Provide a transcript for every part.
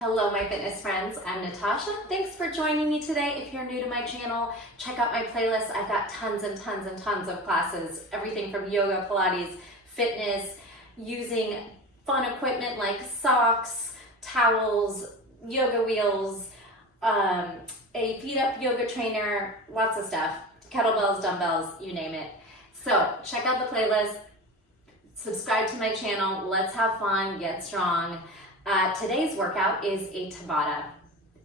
Hello my fitness friends, I'm Natasha. Thanks for joining me today. If you're new to my channel, check out my playlist. I've got tons and tons and tons of classes, everything from yoga, Pilates, fitness, using fun equipment like socks, towels, yoga wheels, a feet up yoga trainer, lots of stuff, kettlebells, dumbbells, you name it. So check out the playlist, subscribe to my channel, let's have fun, get strong. Today's workout is a Tabata.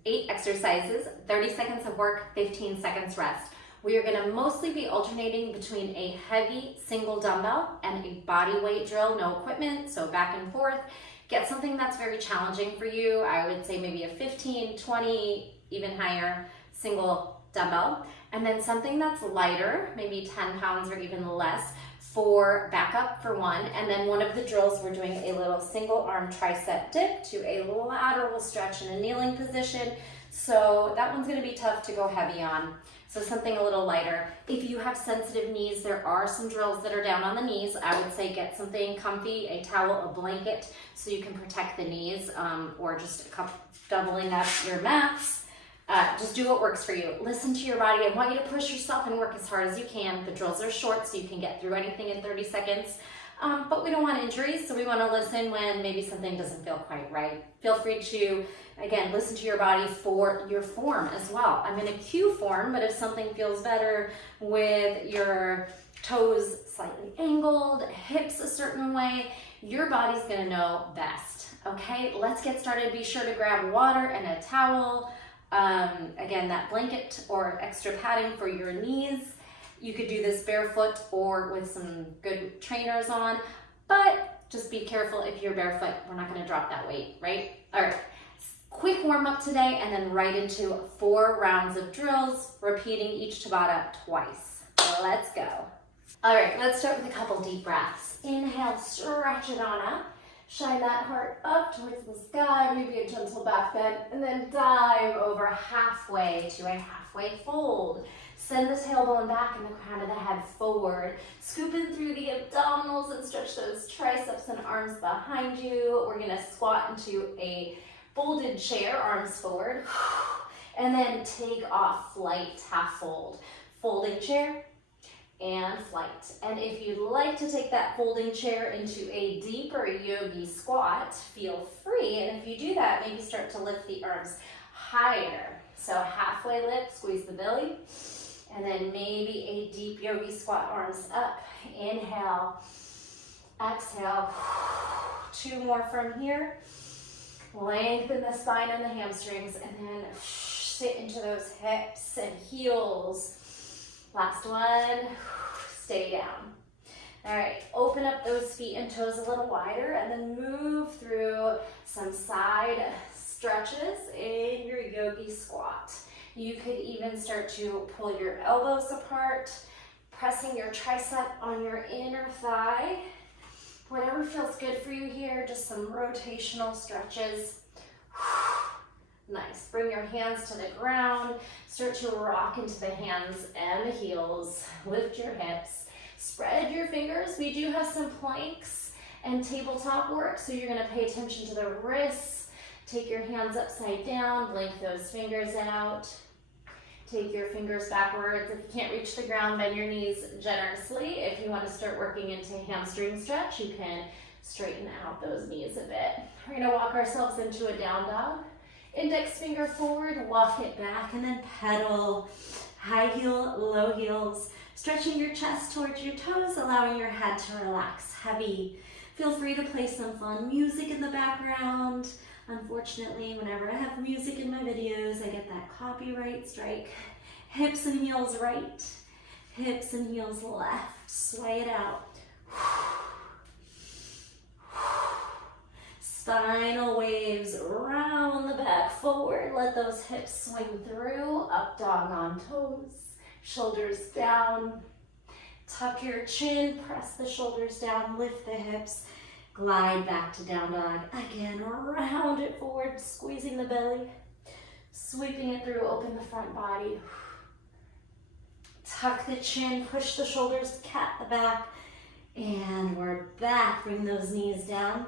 8 exercises, 30 seconds of work, 15 seconds rest. We are gonna mostly be alternating between a heavy single dumbbell and a body weight drill, no equipment, so back and forth. Get something that's very challenging for you. I would say maybe a 15, 20, even higher single dumbbell. And then something that's lighter, maybe 10 pounds or even less, for backup for one, and then one of the drills we're doing a little single arm tricep dip to a lateral stretch in a kneeling position. So that one's gonna be tough to go heavy on. So something a little lighter. If you have sensitive knees, there are some drills that are down on the knees. I would say get something comfy, a towel, a blanket, so you can protect the knees, or just doubling up your mats. Just do what works for you. Listen to your body. I want you to push yourself and work as hard as you can. The drills are short, so you can get through anything in 30 seconds. But we don't want injuries, so we want to listen when maybe something doesn't feel quite right. Feel free to, again, listen to your body for your form as well. I'm in a Q form, but if something feels better with your toes slightly angled, hips a certain way, your body's going to know best. Okay, let's get started. Be sure to grab water and a towel. Again, that blanket or extra padding for your knees. You could do this barefoot or with some good trainers on, but just be careful if you're barefoot. We're not gonna drop that weight, right? All right, quick warm up today and then right into 4 rounds of drills, repeating each Tabata twice. Let's go. All right, let's start with a couple deep breaths. Inhale, stretch it on up. Shine that heart up towards the sky, maybe a gentle back bend, and then dive over halfway to a halfway fold. Send the tailbone back and the crown of the head forward. Scoop in through the abdominals and stretch those triceps and arms behind you. We're gonna squat into a folded chair, arms forward, and then take off, flight, half fold. Folding chair, and flight. And if you'd like to take that folding chair into a deeper yogi squat, feel free. And if you do that, maybe start to lift the arms higher. So halfway lift, squeeze the belly, and then maybe a deep yogi squat, arms up. Inhale, exhale. 2 more from here. Lengthen the spine and the hamstrings, and then sit into those hips and heels. Last one, stay down. All right, open up those feet and toes a little wider and then move through some side stretches in your yogi squat. You could even start to pull your elbows apart, pressing your tricep on your inner thigh. Whatever feels good for you here, just some rotational stretches. Nice. Bring your hands to the ground. Start to rock into the hands and the heels. Lift your hips. Spread your fingers. We do have some planks and tabletop work, so you're going to pay attention to the wrists. Take your hands upside down. Blink those fingers out. Take your fingers backwards. If you can't reach the ground, bend your knees generously. If you want to start working into hamstring stretch, you can straighten out those knees a bit. We're going to walk ourselves into a down dog. Index finger forward, walk it back, and then pedal. High heel, low heels. Stretching your chest towards your toes, allowing your head to relax heavy. Feel free to play some fun music in the background. Unfortunately, whenever I have music in my videos, I get that copyright strike. Hips and heels right, hips and heels left. Sway it out. Spinal waves round the back forward. Let those hips swing through. Up dog on toes. Shoulders down. Tuck your chin. Press the shoulders down. Lift the hips. Glide back to down dog. Again, round it forward. Squeezing the belly. Sweeping it through. Open the front body. Tuck the chin. Push the shoulders. Cat the back. And we're back. Bring those knees down.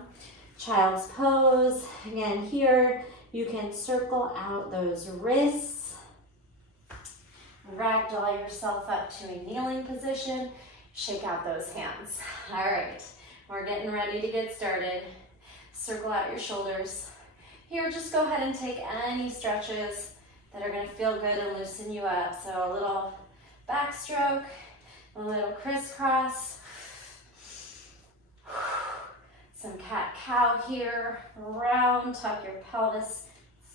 Child's pose. Again, here You can circle out those wrists, ragdoll yourself up to a kneeling position, shake out those hands. All right, we're getting ready to get started. Circle out your shoulders. Here, just go ahead and take any stretches that are gonna feel good and loosen you up. So a little backstroke, a little crisscross, some cat-cow here, round, tuck your pelvis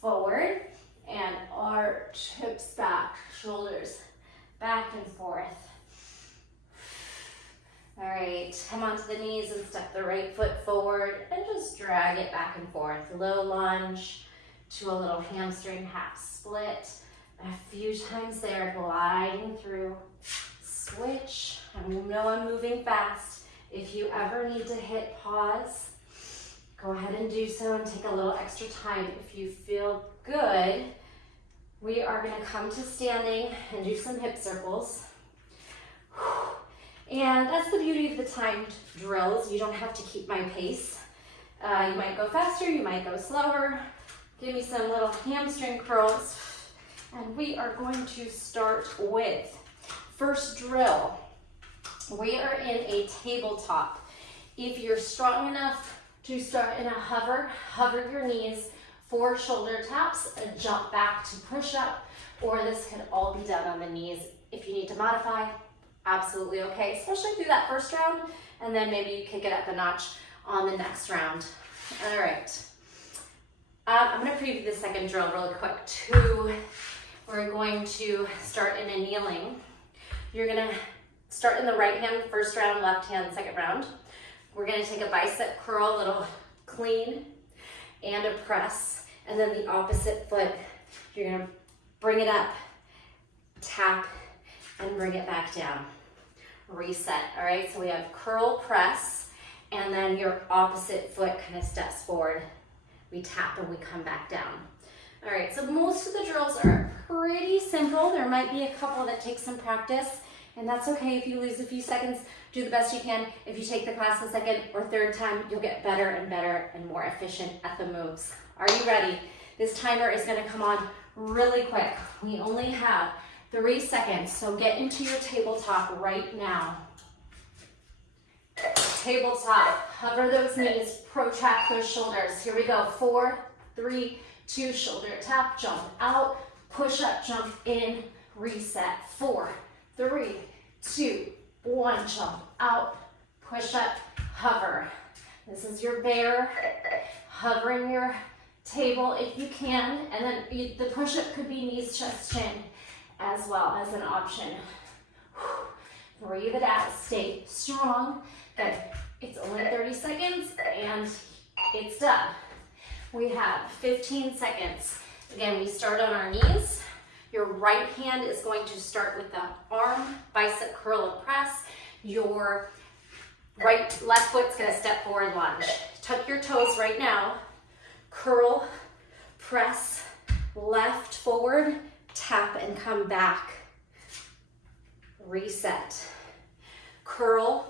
forward, and arch, hips back, shoulders back and forth. All right, come onto the knees and step the right foot forward and just drag it back and forth. Low lunge to a little hamstring half split. A few times there, gliding through. Switch. I know I'm moving fast. If you ever need to hit pause, go ahead and do so and take a little extra time. If you feel good, we are going to come to standing and do some hip circles. And that's the beauty of the timed drills. You don't have to keep my pace. You might go faster, you might go slower. Give me some little hamstring curls. And we are going to start with first drill. We are in a tabletop. If you're strong enough to start in a hover, hover your knees for shoulder taps and jump back to push up, or this can all be done on the knees. If you need to modify, absolutely okay, especially through that first round, and then maybe you kick it up a notch on the next round. All right, I'm gonna preview the second drill really quick too. We're going to start in a kneeling. You're gonna start in the right hand first round, left hand second round. We're gonna take a bicep curl, little clean, and a press, and then the opposite foot, you're gonna bring it up, tap, and bring it back down. Reset, all right? So we have curl, press, and then your opposite foot kind of steps forward. We tap and we come back down. All right, so most of the drills are pretty simple. There might be a couple that take some practice, and that's okay if you lose a few seconds. Do the best you can. If you take the class the second or third time, you'll get better and better and more efficient at the moves. Are you ready? This timer is gonna come on really quick. We only have 3 seconds, so get into your tabletop right now. Tabletop, hover those knees, protract those shoulders. Here we go, 4, 3, 2, shoulder tap, jump out, push up, jump in, reset. 4, 3, 2, 1, jump out, push up, hover. This is your bear, hovering your table if you can, and then the push-up could be knees, chest, chin, as well as an option. Breathe it out, stay strong. Good. It's only 30 seconds and it's done. We have 15 seconds. Again, we start on our knees. Your right hand is going to start with the arm, bicep curl and press. Your left foot's gonna step forward, lunge. Tuck your toes right now. Curl, press, left forward, tap and come back. Reset. Curl,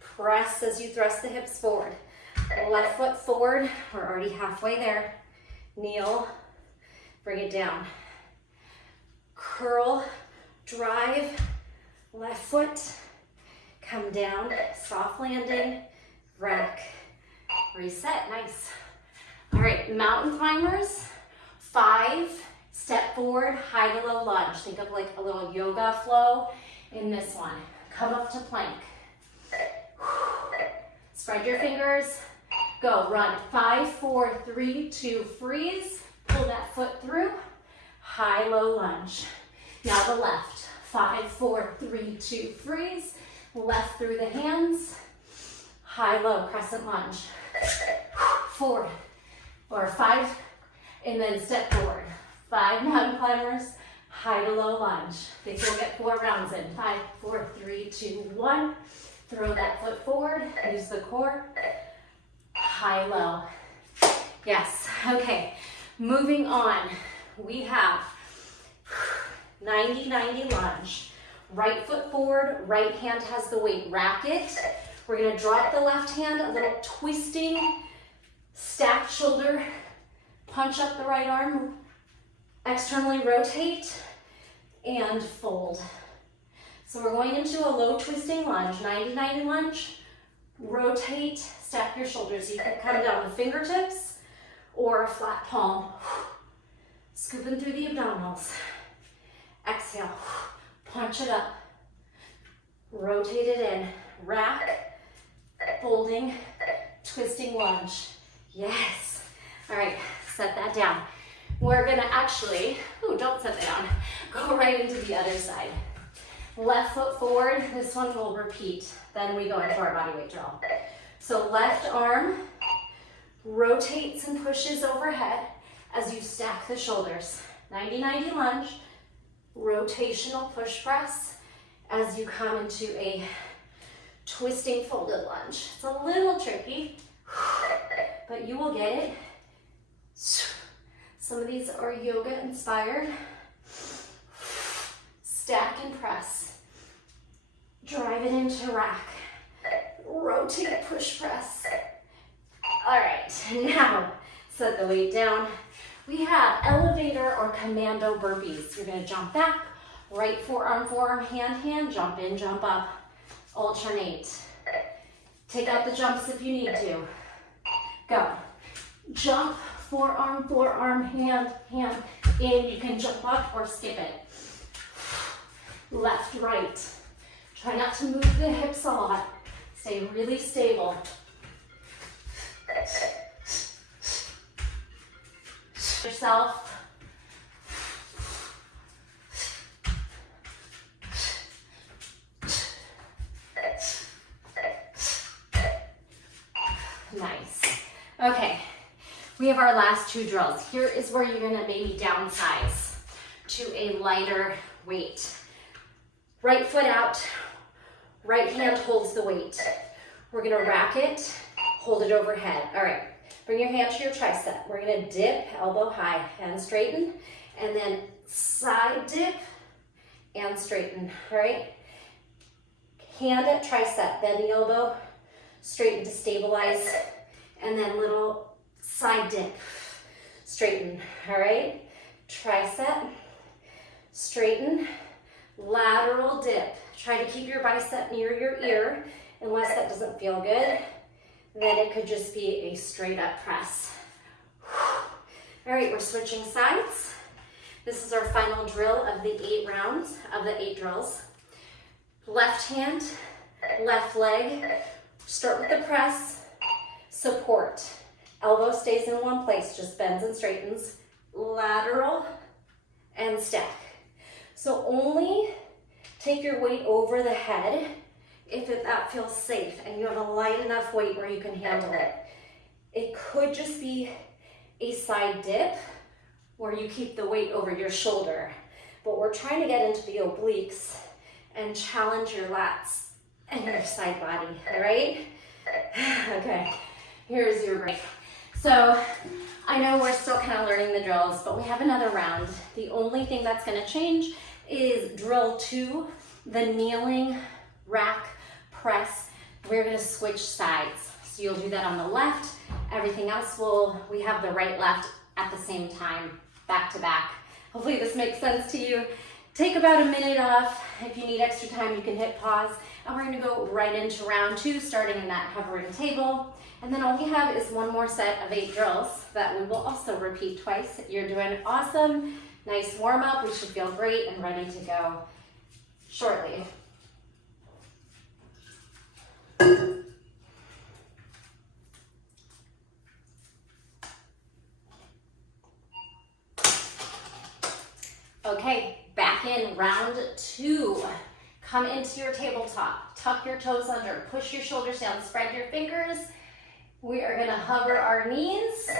press as you thrust the hips forward. Left foot forward, we're already halfway there. Kneel, bring it down. Curl, drive, left foot, come down, soft landing, rack, reset, nice. All right, mountain climbers, 5, step forward, high to low lunge. Think of like a little yoga flow in this one. Come up to plank. Spread your fingers, go, run. 5, 4, 3, 2, freeze. Pull that foot through, high, low lunge. Now the left, 5, 4, 3, 2, freeze. Left through the hands, high, low, crescent lunge. 4, or 5, and then step forward. 5 mountain climbers, high to low lunge. Think we'll get 4 rounds in. 5, 4, 3, 2, 1. Throw that foot forward, use the core. High, low. Yes, okay. Moving on, we have 90-90 lunge. Right foot forward, right hand has the weight. Rack it. We're gonna drop the left hand, a little twisting, stacked shoulder punch up the right arm, externally rotate, and fold. So we're going into a low twisting lunge, 90-90 lunge. Rotate, stack your shoulders. You can come down to fingertips or a flat palm. Scooping through the abdominals. Exhale, punch it up. Rotate it in, rack, folding, twisting lunge. Yes. All right, set that down. We're gonna actually, don't set that down. Go right into the other side. Left foot forward, this one will repeat. Then we go into our bodyweight drill. So left arm rotates and pushes overhead as you stack the shoulders. 90-90 lunge, rotational push press as you come into a twisting folded lunge. It's a little tricky, but you will get it. Some of these are yoga inspired. Stack and press. Drive it into rack. Rotate, push, press. All right, now set the weight down. We have elevator or commando burpees. You're gonna jump back, right forearm, hand, hand, jump in, jump up, alternate. Take out the jumps if you need to. Go. Jump, forearm, hand, hand, in. You can jump up or skip it. Left, right. Try not to move the hips a lot. Stay really stable. Yourself. Nice. Okay, we have our last two drills. Here is where you're gonna maybe downsize to a lighter weight. Right foot out, right hand holds the weight. We're gonna rack it, hold it overhead. All right, bring your hand to your tricep. We're gonna dip, elbow high, hand straighten, and then side dip and straighten, all right? Hand at tricep, bend the elbow, straighten to stabilize, and then little side dip, straighten, all right? Tricep, straighten, lateral dip. Try to keep your bicep near your ear. Unless that doesn't feel good, then it could just be a straight up press. All right, we're switching sides. This is our final drill of the 8 rounds, of the 8 drills. Left hand, left leg. Start with the press, support. Elbow stays in one place, just bends and straightens. Lateral and stack. So only take your weight over the head if that feels safe and you have a light enough weight where you can handle it. It could just be a side dip where you keep the weight over your shoulder, but we're trying to get into the obliques and challenge your lats and your side body, all right? Okay, here's your break. So I know we're still kind of learning the drills, but we have another round. The only thing that's gonna change is drill 2, the kneeling rack press. We're gonna switch sides. So you'll do that on the left. Everything else we have the right, left at the same time, back to back. Hopefully this makes sense to you. Take about a minute off. If you need extra time, you can hit pause. And we're gonna go right into round 2, starting in that hovering table. And then all we have is one more set of 8 drills that we will also repeat twice. You're doing awesome. Nice warm up. We should feel great and ready to go shortly. Okay, back in round 2. Come into your tabletop, tuck your toes under, push your shoulders down, spread your fingers. We are gonna hover our knees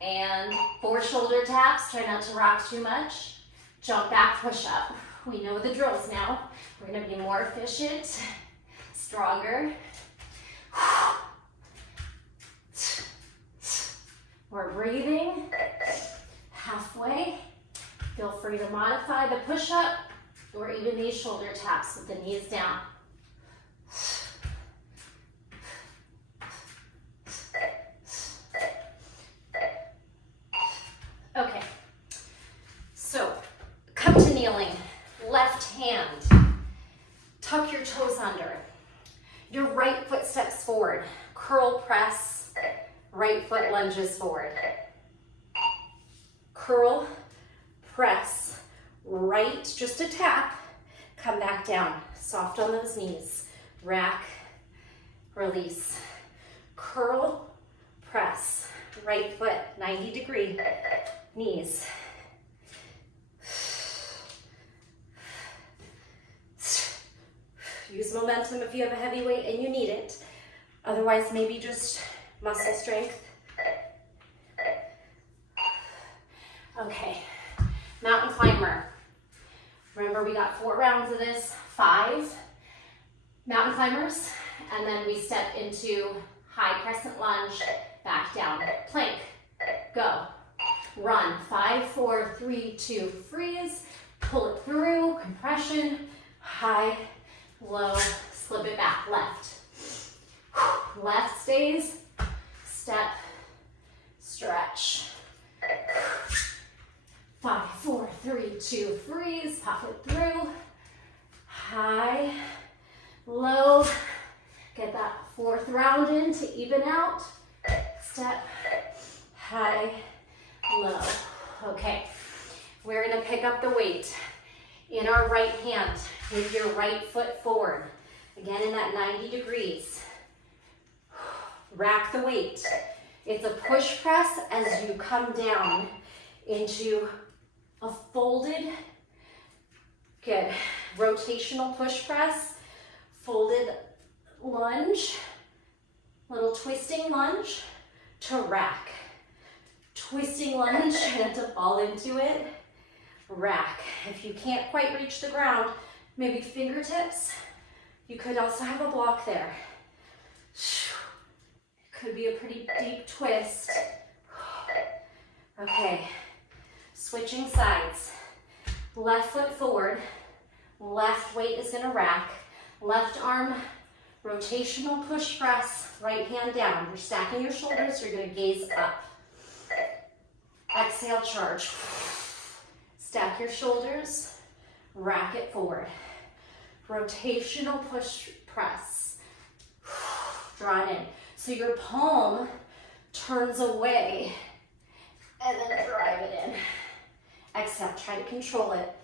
and 4 shoulder taps. Try not to rock too much. Jump back, push up. We know the drills now. We're gonna be more efficient, stronger. We're breathing halfway. Feel free to modify the push-up or even these shoulder taps with the knees down. up to kneeling. Left hand. Tuck your toes under. Your right foot steps forward. Curl press. Right foot lunges forward. Curl, press, right, just a tap. Come back down. Soft on those knees. Rack, release. Curl, press. Right foot, 90-degree. Knees. Use momentum if you have a heavy weight and you need it. Otherwise, maybe just muscle strength. Okay, mountain climber. Remember, we got 4 rounds of this, 5 mountain climbers, and then we step into high crescent lunge, back down, plank, go. Run, 5, 4, 3, 2, freeze, pull it through, compression, high, low, slip it back, left. Left stays, step, stretch. 5, 4, 3, 2, freeze, pop it through. High, low, get that 4th round in to even out. Step, high, low. Okay, we're gonna pick up the weight in our right hand with your right foot forward. Again, in that 90 degrees. Rack the weight. It's a push press as you come down into a folded, good, rotational push press, folded lunge, little twisting lunge to rack. Twisting lunge and to fall into it, rack. If you can't quite reach the ground, maybe fingertips. You could also have a block there. Could be a pretty deep twist. Okay, switching sides. Left foot forward, left weight is gonna rack. Left arm, rotational push press, right hand down. You're stacking your shoulders, so you're gonna gaze up. Exhale, charge. Stack your shoulders, rack it forward. Rotational push press. Draw it in. So your palm turns away and then drive it in. Exhale, try to control it.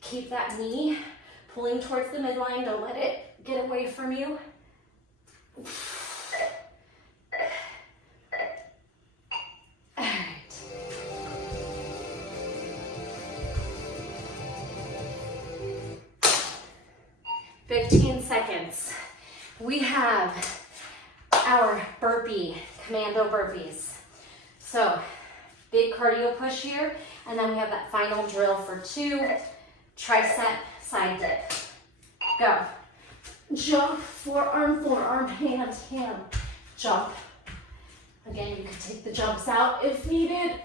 Keep that knee pulling towards the midline. Don't let it get away from you. All right. "15 seconds. We have our burpee, commando burpees. So big cardio push here, and then we have that final drill for 2, tricep side dip. Go. Jump, forearm, forearm, hand, hand, jump. Again, you can take the jumps out if needed.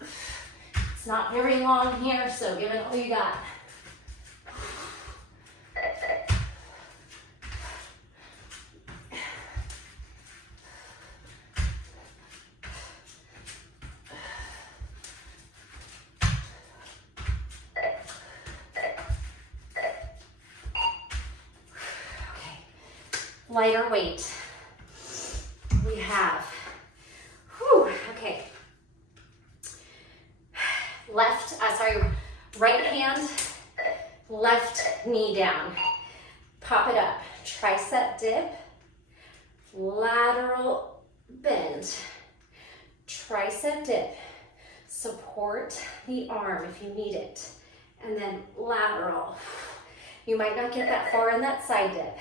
It's not very long here, so give it all you got. Lighter weight. We have, okay. Right hand, left knee down. Pop it up. Tricep dip, lateral bend. Tricep dip. Support the arm if you need it. And then lateral. You might not get that far in that side dip.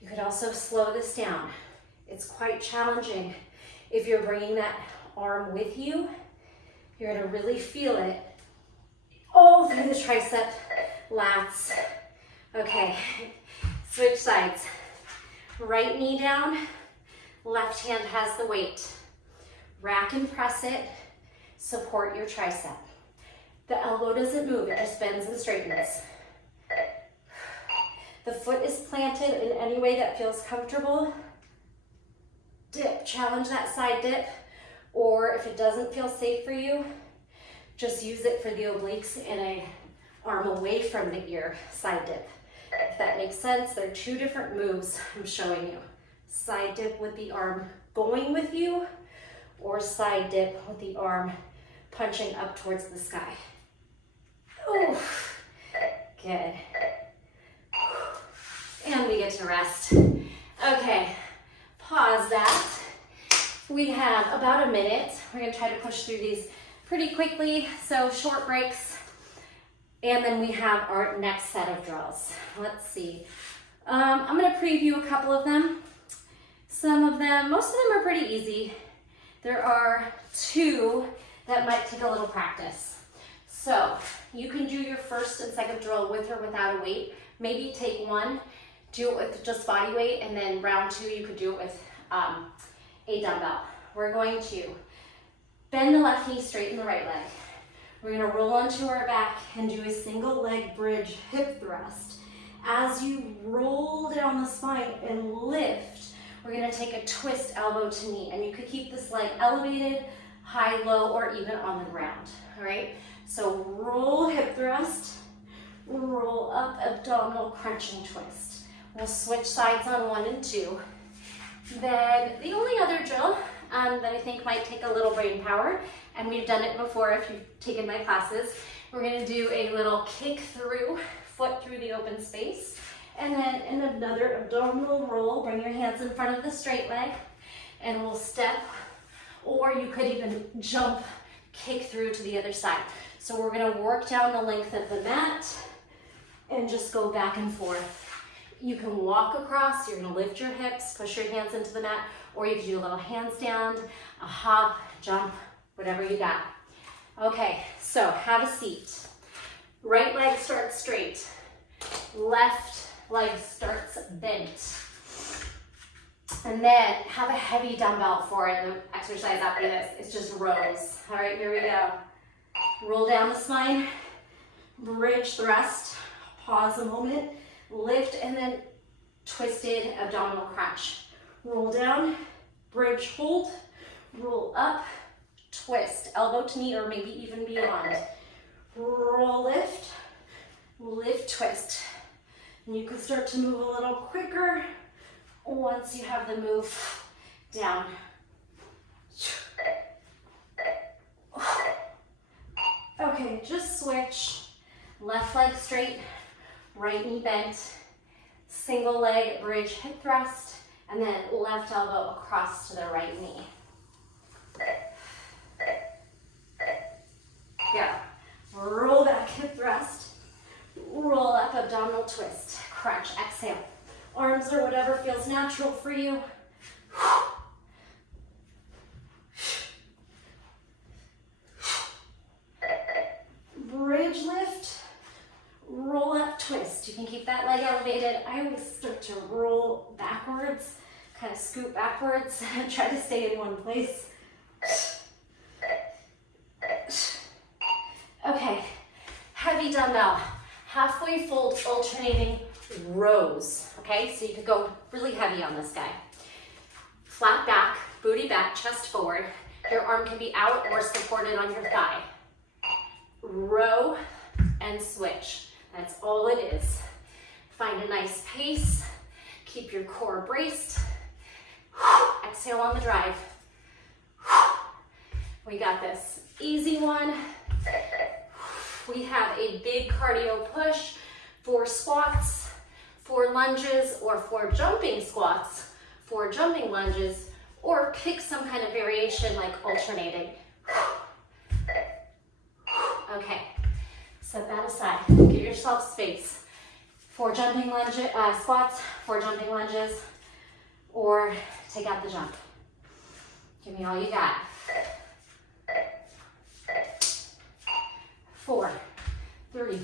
You could also slow this down. It's quite challenging. If you're bringing that arm with you, you're gonna really feel it all through the tricep, lats. Okay, switch sides. Right knee down, left hand has the weight. Rack and press it, support your tricep. The elbow doesn't move, it just bends and straightens. The foot is planted in any way that feels comfortable. Dip, challenge that side dip, or if it doesn't feel safe for you, just use it for the obliques and a arm away from the ear side dip. If that makes sense, there are two different moves I'm showing you. Side dip with the arm going with you, or side dip with the arm punching up towards the sky. Ooh, good. And we get to rest. Okay, pause that. We have about a minute. We're gonna try to push through these pretty quickly, so short breaks. And then we have our next set of drills. Let's see. I'm gonna preview a couple of them. Most of them are pretty easy. There are two that might take a little practice. So you can do your first and second drill with or without a weight. Maybe take one, do it with just body weight, and then round two, you could do it with a dumbbell. We're going to bend the left knee, straighten the right leg. We're gonna roll onto our back and do a single leg bridge hip thrust. As you roll down the spine and lift, we're gonna take a twist elbow to knee, and you could keep this leg elevated, high, low, or even on the ground, all right? So roll hip thrust, roll up abdominal crunching twist. We'll switch sides on 1 and 2. Then the only other drill that I think might take a little brain power, and we've done it before if you've taken my classes, we're gonna do a little kick through, foot through the open space, and then in another abdominal roll, bring your hands in front of the straight leg, and we'll step, or you could even jump, kick through to the other side. So we're gonna work down the length of the mat and just go back and forth. You can walk across, you're gonna lift your hips, push your hands into the mat, or you can do a little handstand, a hop, jump, whatever you got. Okay, so have a seat. Right leg starts straight. Left leg starts bent. And then have a heavy dumbbell for it. The exercise after this, it's just rows. All right, here we go. Roll down the spine, bridge thrust, pause a moment, lift, and then twisted abdominal crunch. Roll down, bridge hold, roll up, twist, elbow to knee or maybe even beyond. Roll, lift, twist. And you can start to move a little quicker once you have the move down. Okay, just switch. Left leg straight, right knee bent, single leg bridge hip thrust, and then left elbow across to the right knee. Go. Roll back hip thrust, roll up abdominal twist, crunch, exhale. Arms or whatever feels natural for you. Bridge lift, roll up, twist. You can keep that leg elevated. I always start to roll backwards, kind of scoot backwards, and try to stay in one place. Okay, heavy dumbbell, halfway fold, alternating rows. Okay, so you could go really heavy on this guy. Flat back, booty back, chest forward. Your arm can be out or supported on your thigh. Row and switch. That's all it is. Find a nice pace. Keep your core braced. Exhale on the drive. We got this. Easy one. We have a big cardio push for squats, for lunges, or for jumping squats, for jumping lunges, or pick some kind of variation like alternating. Okay, set that aside. Give yourself space for jumping lunges, squats, for jumping lunges, or take out the jump. Give me all you got. 4, 3,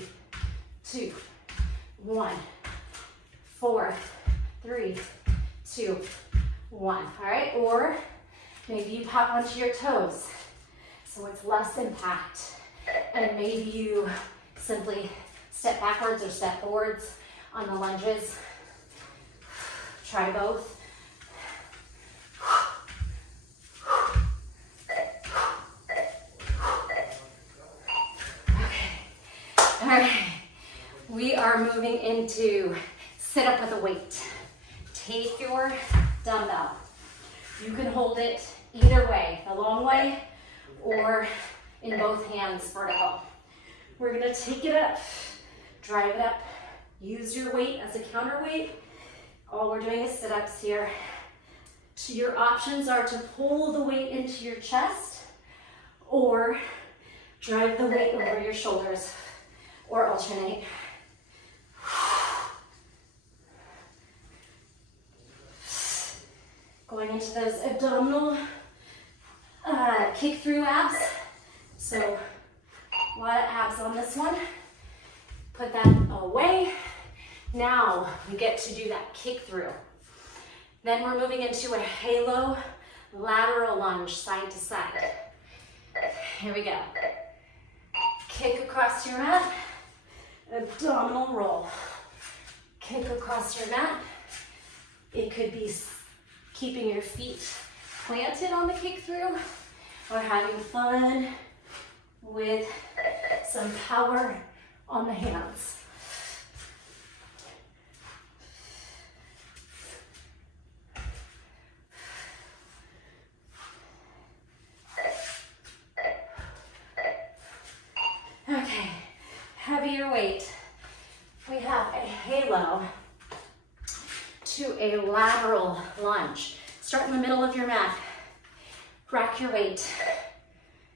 2, 1. 4, 3, 2, 1. All right, or maybe you pop onto your toes, so it's less impact. And maybe you simply step backwards or step forwards on the lunges. Try both. Okay, we are moving into sit up with a weight. Take your dumbbell. You can hold it either way, the long way or in both hands, vertical. We're gonna take it up, drive it up, use your weight as a counterweight. All we're doing is sit-ups here. So your options are to pull the weight into your chest or drive the weight over your shoulders or alternate. Going into those abdominal kick through abs. So a lot of abs on this one. Put that away. Now we get to do that kick through. Then we're moving into a halo lateral lunge, side to side. Here we go. Kick across your mat, abdominal roll. Kick across your mat. It could be keeping your feet planted on the kick through or having fun with some power on the hands. Okay, heavier weight. We have a halo to a lateral lunge. Start in the middle of your mat. Rack your weight.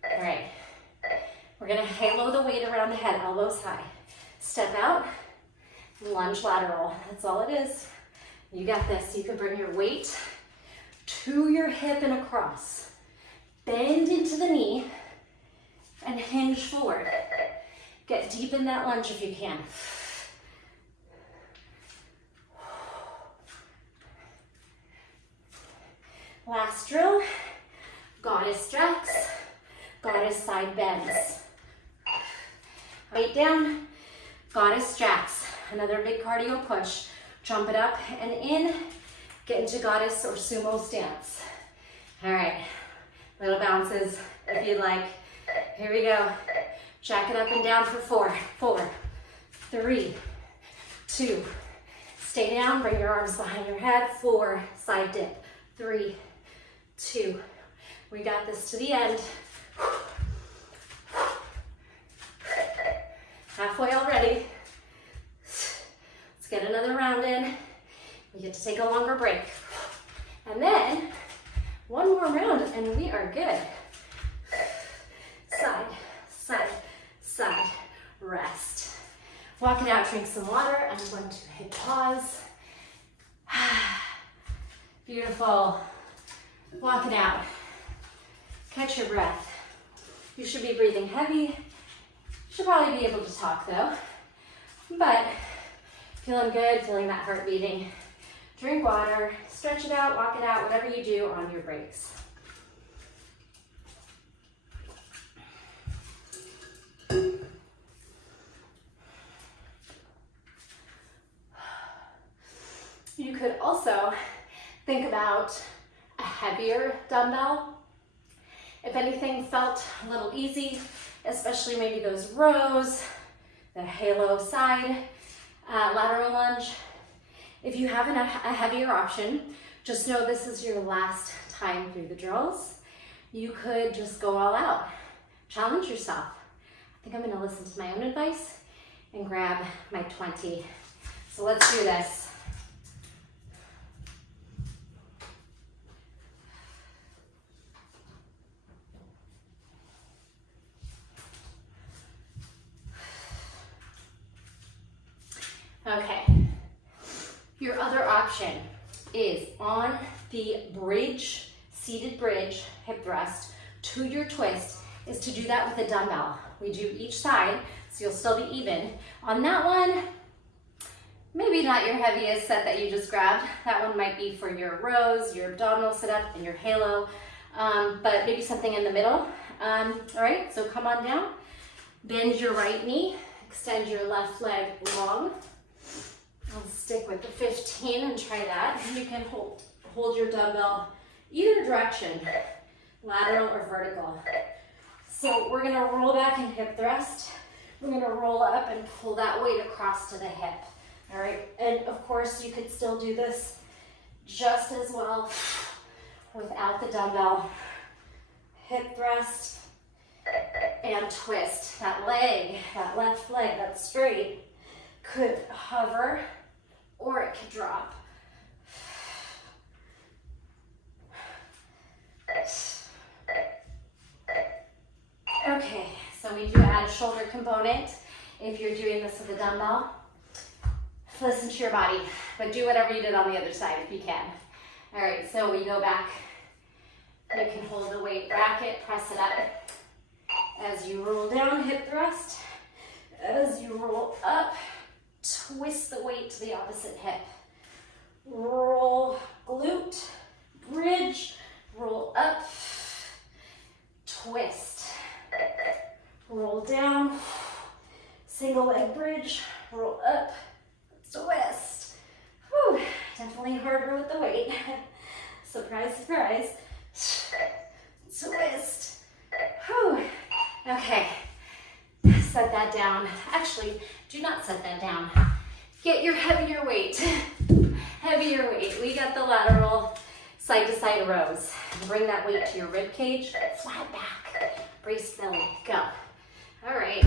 All right. We're gonna halo the weight around the head, elbows high. Step out, lunge lateral. That's all it is. You got this. You can bring your weight to your hip and across. Bend into the knee and hinge forward. Get deep in that lunge if you can. Last drill, goddess jacks, goddess side bends. Weight down, goddess jacks. Another big cardio push. Jump it up and in, get into goddess or sumo stance. All right, little bounces if you'd like. Here we go. Jack it up and down for 4, 4, 3, 2. Stay down, bring your arms behind your head. 4, side dip. 3, 2. We got this to the end. Halfway already. Let's get another round in. We get to take a longer break. And then one more round and we are good. Side, side, side, rest. Walk it out, drink some water. I'm going to hit pause. Beautiful. Walk it out. Catch your breath. You should be breathing heavy. Should probably be able to talk though. But feeling good, feeling that heart beating. Drink water, stretch it out, walk it out, whatever you do on your breaks. You could also think about a heavier dumbbell. If anything felt a little easy, especially maybe those rows, the halo side, lateral lunge. If you have a heavier option, just know this is your last time through the drills. You could just go all out. Challenge yourself. I think I'm gonna listen to my own advice and grab my 20. So let's do this. Okay, your other option is on the bridge, seated bridge, hip thrust, to your twist, is to do that with a dumbbell. We do each side, so you'll still be even. On that one, maybe not your heaviest set that you just grabbed. That one might be for your rows, your abdominal sit-up, and your halo, but maybe something in the middle. All right, so come on down, bend your right knee, extend your left leg long. I'll stick with the 15 and try that. You can hold your dumbbell either direction, lateral or vertical. So we're gonna roll back and hip thrust. We're gonna roll up and pull that weight across to the hip. All right, and of course you could still do this just as well without the dumbbell. Hip thrust and twist. That leg, that left leg that's straight, could hover or it could drop. Okay, so we do add a shoulder component if you're doing this with a dumbbell. Listen to your body, but do whatever you did on the other side if you can. All right, so we go back. You can hold the weight bracket, press it up. As you roll down, hip thrust. As you roll up, twist the weight to the opposite hip. Roll, glute, bridge, roll up, twist. Roll down, single leg bridge, roll up, twist. Whew, definitely harder with the weight. Surprise, surprise. Twist. Whew. Okay, set that down. Actually, do not set that down. Get your heavier weight. Heavier weight. We got the lateral side to side rows. Bring that weight to your rib cage, flat back, brace belly, go. All right,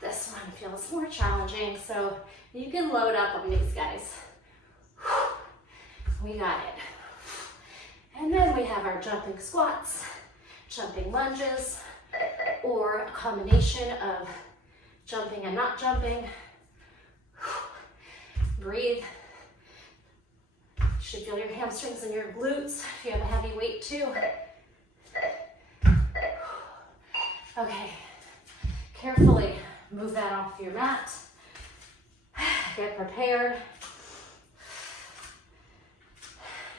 this one feels more challenging, so you can load up on these guys. We got it. And then we have our jumping squats, jumping lunges, or a combination of jumping and not jumping. Breathe. You should feel your hamstrings and your glutes if you have a heavy weight too. Okay, carefully move that off your mat. Get prepared.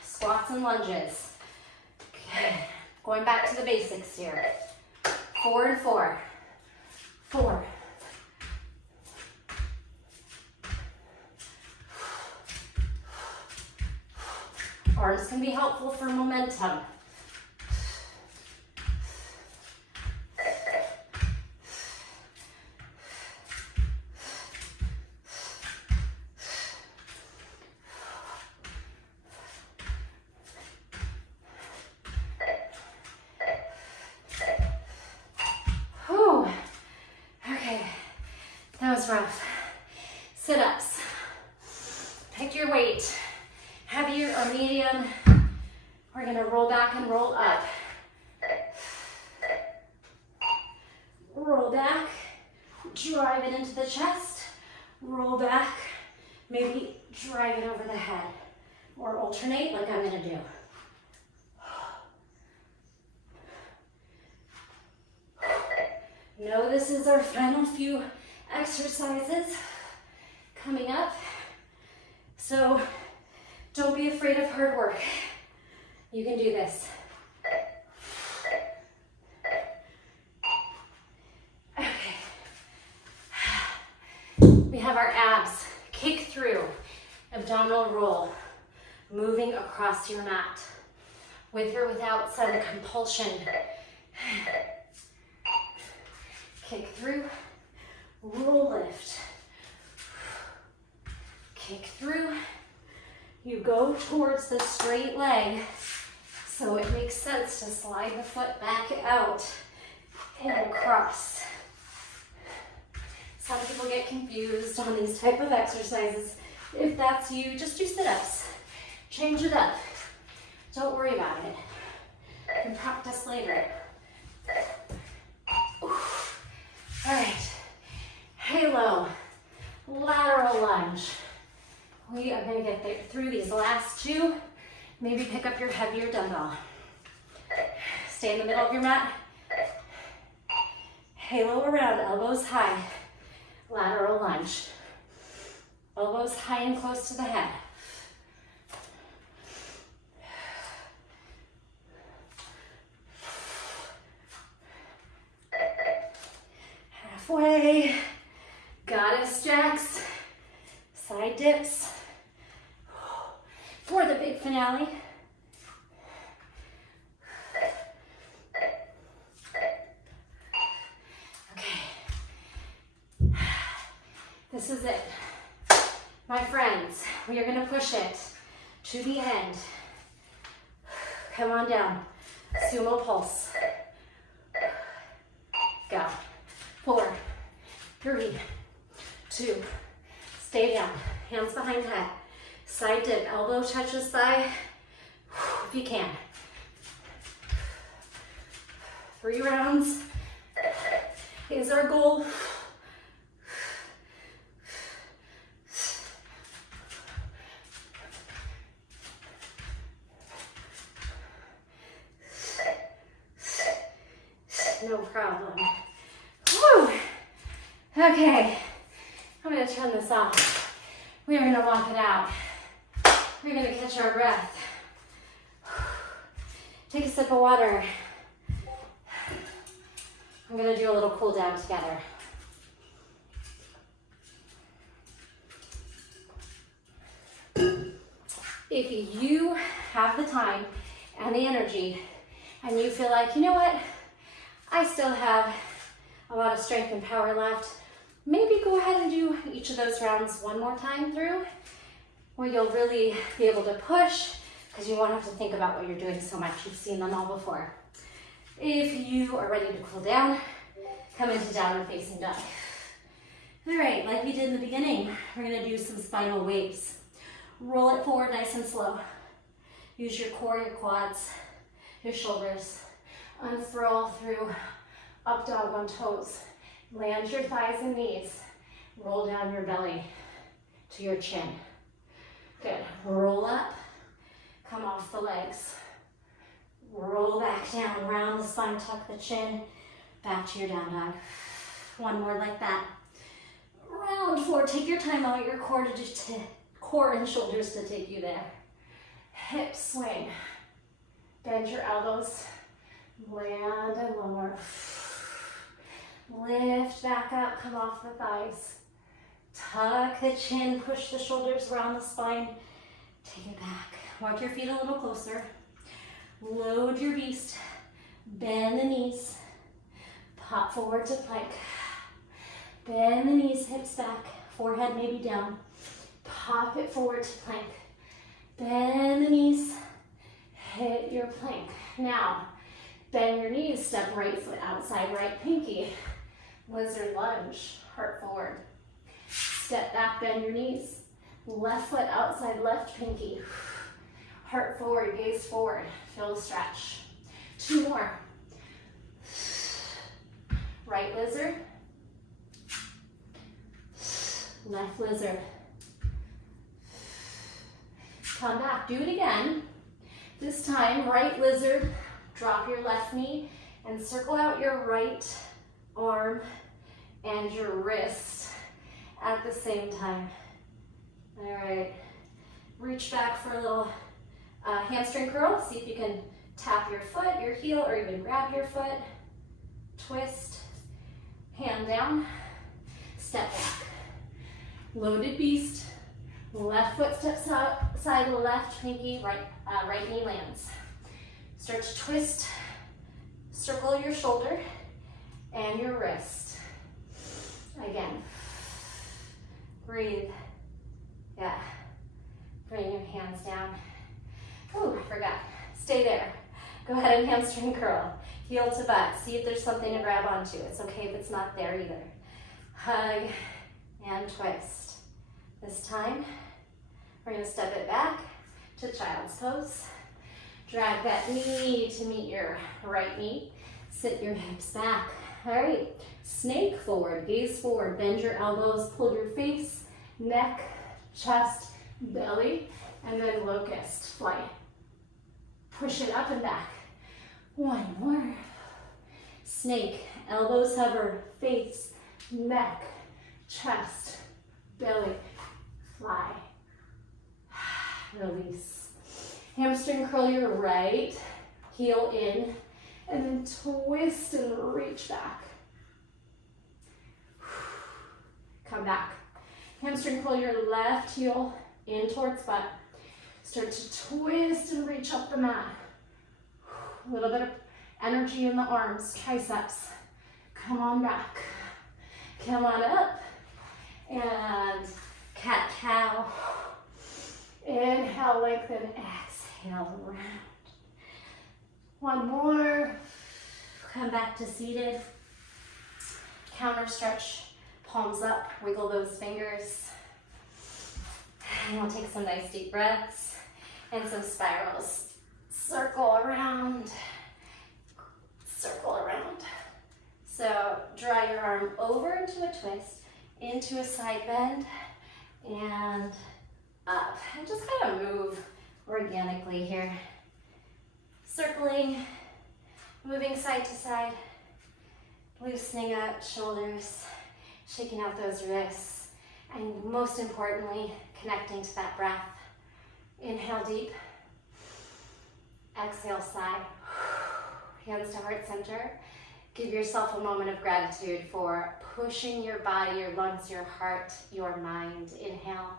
Squats and lunges. Okay, going back to the basics here. 4 and 4. 4. Arms can be helpful for momentum. Rough. Sit-ups. Pick your weight, heavier or medium. We're gonna roll back and roll up. Roll back, drive it into the chest, roll back, maybe drive it over the head, or alternate like I'm gonna do. Know this is our final few exercises coming up, so don't be afraid of hard work. You can do this. Okay. We have our abs. Kick through, abdominal roll, moving across your mat, with or without some compulsion. Kick through. Roll lift. Kick through. You go towards the straight leg, so it makes sense to slide the foot back out and across. Some people get confused on these type of exercises. If that's you, just do sit-ups. Change it up. Don't worry about it. You can practice later. All right. Halo, lateral lunge. We are going to get through these last two. Maybe pick up your heavier dumbbell. Stay in the middle of your mat. Halo around, elbows high. Lateral lunge. Elbows high and close to the head. Halfway. Goddess jacks, side dips, for the big finale. Okay, is it. My friends, we are gonna push it to the end. Come on down. Sumo pulse. Go. 4, 3, 2. Stay down. Hands behind head. Side dip. Elbow touches thigh. If you can. 3 rounds is our goal. No problem. Woo. Okay, I'm gonna turn this off. We are gonna walk it out. We're gonna catch our breath. Take a sip of water. I'm gonna do a little cool down together. If you have the time and the energy and you feel like, you know what, I still have a lot of strength and power left, maybe go ahead and do each of those rounds one more time through, where you'll really be able to push because you won't have to think about what you're doing so much. You've seen them all before. If you are ready to cool down, come into downward facing dog. All right, like we did in the beginning, we're gonna do some spinal waves. Roll it forward nice and slow. Use your core, your quads, your shoulders. Unfurl through up dog on toes. Land your thighs and knees. Roll down your belly to your chin. Good. Roll up, come off the legs. Roll back down, round the spine, tuck the chin, back to your down dog. One more like that. Round forward, take your time out, your core and shoulders to take you there. Hip swing. Bend your elbows. Land and lower. Lift back up, come off the thighs. Tuck the chin, push the shoulders around the spine. Take it back. Walk your feet a little closer. Load your beast. Bend the knees. Pop forward to plank. Bend the knees, hips back. Forehead maybe down. Pop it forward to plank. Bend the knees. Hit your plank. Now, bend your knees, step right foot outside, right pinky. Lizard lunge, heart forward. Step back, bend your knees. Left foot outside, left pinky. Heart forward, gaze forward. Feel the stretch. 2 more. Right lizard. Left lizard. Come back, do it again. This time, right lizard. Drop your left knee and circle out your right arm and your wrist at the same time. All right, reach back for a little hamstring curl. See if you can tap your foot, your heel, or even grab your foot. Twist, hand down, step back. Loaded beast, left foot steps outside, left pinky, right knee lands. Start to twist, circle your shoulder and your wrist. Again, breathe. Yeah, bring your hands down. Oh, I forgot. Stay there. Go ahead and hamstring curl. Heel to butt. See if there's something to grab onto. It's okay if it's not there either. Hug and twist. This time, we're going to step it back to child's pose. Drag that knee to meet your right knee. Sit your hips back. All right, snake forward, gaze forward. Bend your elbows, pull your face, neck, chest, belly, and then locust flight. Push it up and back. 1 more. Snake, elbows hover, face, neck, chest, belly, fly. Release. Hamstring curl your right heel in, and then twist and reach back. Come back. Hamstring curl your left heel in towards butt. Start to twist and reach up the mat. A little bit of energy in the arms, triceps. Come on back. Come on up. And cat-cow. Inhale, lengthen, exhale, round. One more. Come back to seated. Counter stretch, palms up, wiggle those fingers. And we'll take some nice deep breaths and some spirals. Circle around, circle around. So draw your arm over into a twist, into a side bend, and up. And just kind of move organically here. Circling, moving side to side, loosening up shoulders, shaking out those wrists, and most importantly, connecting to that breath. Inhale deep, exhale sigh, hands to heart center. Give yourself a moment of gratitude for pushing your body, your lungs, your heart, your mind. Inhale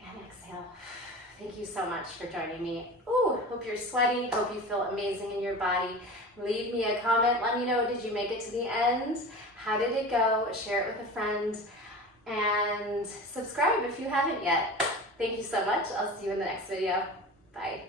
and exhale. Thank you so much for joining me. Ooh, hope you're sweaty, hope you feel amazing in your body. Leave me a comment, let me know, did you make it to the end? How did it go? Share it with a friend. And subscribe if you haven't yet. Thank you so much. I'll see you in the next video. Bye.